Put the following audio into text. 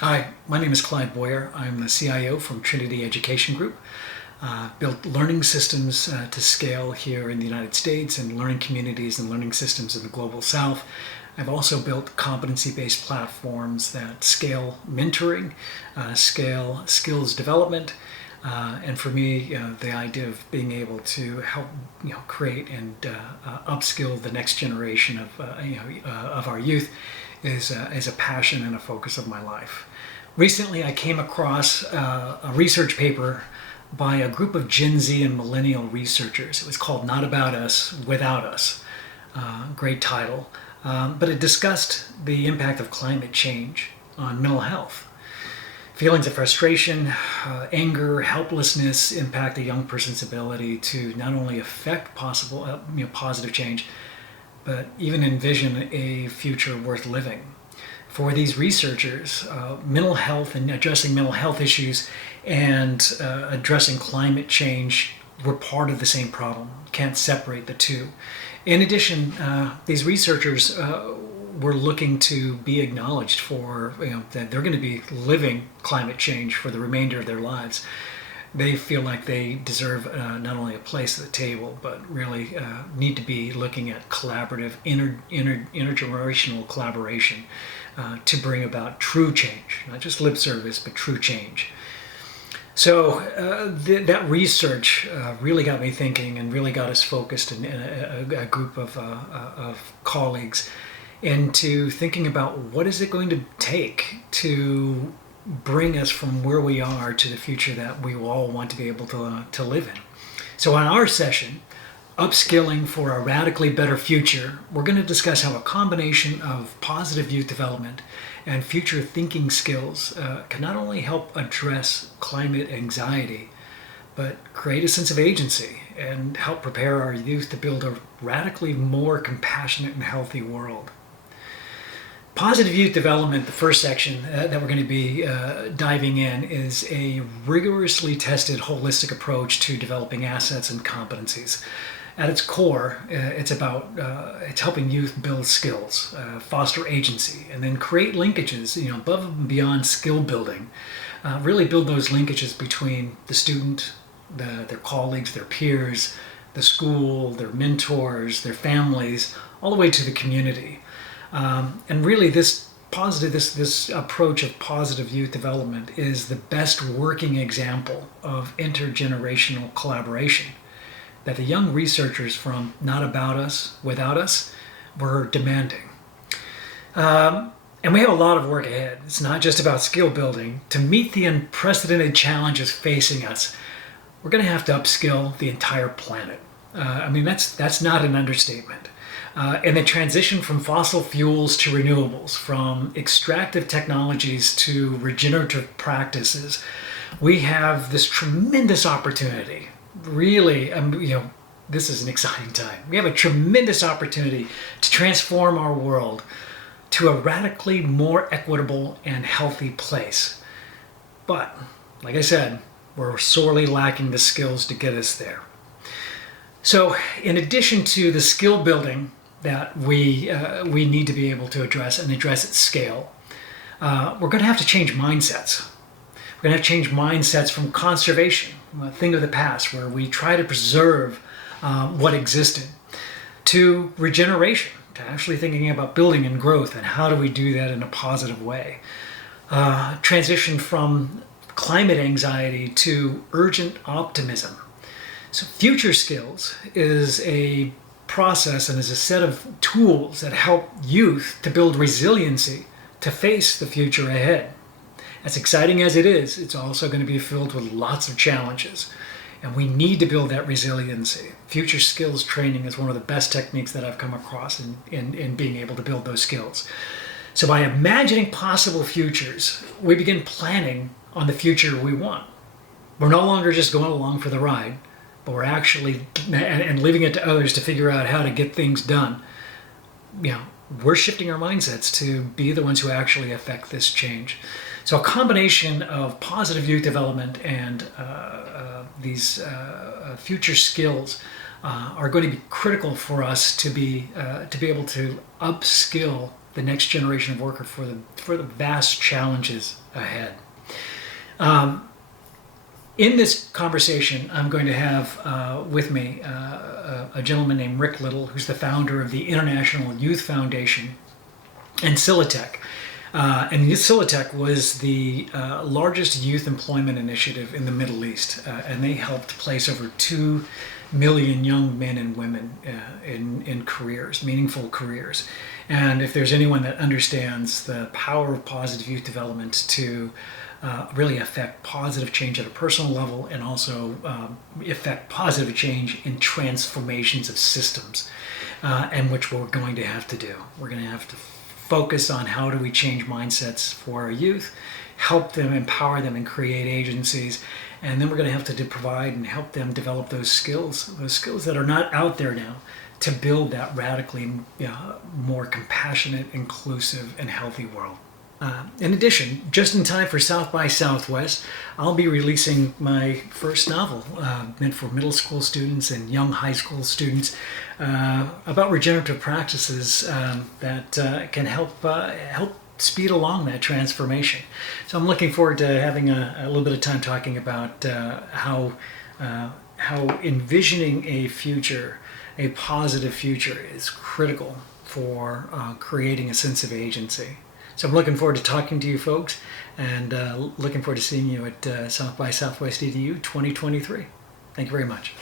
Hi, my name is Clyde Boyer. I'm the CIO from Trinity Education Group. Built learning systems to scale here in the United States and learning communities and learning systems in the global south. I've also built competency-based platforms that scale mentoring, scale skills development, and for me, the idea of being able to help, create and upskill the next generation of our youth is a passion and a focus of my life. Recently, I came across a research paper by a group of Gen Z and millennial researchers. It was called "Not About Us, Without Us." Great title, but it discussed the impact of climate change on mental health. Feelings of frustration, anger, helplessness impact a young person's ability to not only affect possible, positive change, but even envision a future worth living. For these researchers, mental health and addressing mental health issues and addressing climate change were part of the same problem. Can't separate the two. In addition, these researchers were looking to be acknowledged for that they're going to be living climate change for the remainder of their lives. They feel like they deserve not only a place at the table, but really need to be looking at collaborative, intergenerational collaboration to bring about true change, not just lip service, but true change. So that research really got me thinking and really got us focused in a group of colleagues into thinking about what is it going to take to bring us from where we are to the future that we all want to be able to live in. So on our session, Upskilling for a Radically Better Future, we're going to discuss how a combination of positive youth development and future thinking skills can not only help address climate anxiety, but create a sense of agency and help prepare our youth to build a radically more compassionate and healthy world. Positive youth development, the first section that we're going to be diving in, is a rigorously tested holistic approach to developing assets and competencies. At its core, it's helping youth build skills, foster agency, and then create linkages, above and beyond skill building. Really build those linkages between the student, their colleagues, their peers, the school, their mentors, their families, all the way to the community. And really, this approach of positive youth development is the best working example of intergenerational collaboration that the young researchers from Not About Us, Without Us were demanding. And we have a lot of work ahead. It's not just about skill building. To meet the unprecedented challenges facing us, we're going to have to upskill the entire planet. That's not an understatement. And the transition from fossil fuels to renewables, from extractive technologies to regenerative practices, we have this tremendous opportunity. Really, this is an exciting time. We have a tremendous opportunity to transform our world to a radically more equitable and healthy place. But, like I said, we're sorely lacking the skills to get us there. So, in addition to the skill building that we need to be able to address and address at scale, we're going to have to change mindsets. We're going to have to change mindsets from conservation, a thing of the past, where we try to preserve what existed, to regeneration, to actually thinking about building and growth and how do we do that in a positive way. Transition from climate anxiety to urgent optimism. So future skills is a process and is a set of tools that help youth to build resiliency to face the future ahead. As exciting as it is, it's also going to be filled with lots of challenges. And we need to build that resiliency. Future skills training is one of the best techniques that I've come across in being able to build those skills. So by imagining possible futures, we begin planning on the future we want. We're no longer just going along for the ride, but we're actually, and leaving it to others to figure out how to get things done. We're shifting our mindsets to be the ones who actually affect this change. So a combination of positive youth development and these future skills are going to be critical for us to be able to upskill the next generation of worker for the vast challenges ahead. In this conversation, I'm going to have with me a gentleman named Rick Little, who's the founder of the International Youth Foundation, and Silitech. And Silitech was the largest youth employment initiative in the Middle East, and they helped place over 2 million young men and women in careers, meaningful careers. And if there's anyone that understands the power of positive youth development to really affect positive change at a personal level, and also affect positive change in transformations of systems, and which we're going to have to do. We're going to have to focus on how do we change mindsets for our youth, help them, empower them, and create agencies. And then we're going to have to provide and help them develop those skills that are not out there now, to build that radically more compassionate, inclusive, and healthy world. In addition, just in time for South by Southwest, I'll be releasing my first novel, meant for middle school students and young high school students, about regenerative practices that can help speed along that transformation. So I'm looking forward to having a little bit of time talking about how envisioning a future, a positive future, is critical for creating a sense of agency. So I'm looking forward to talking to you folks, and looking forward to seeing you at South by Southwest EDU 2023. Thank you very much.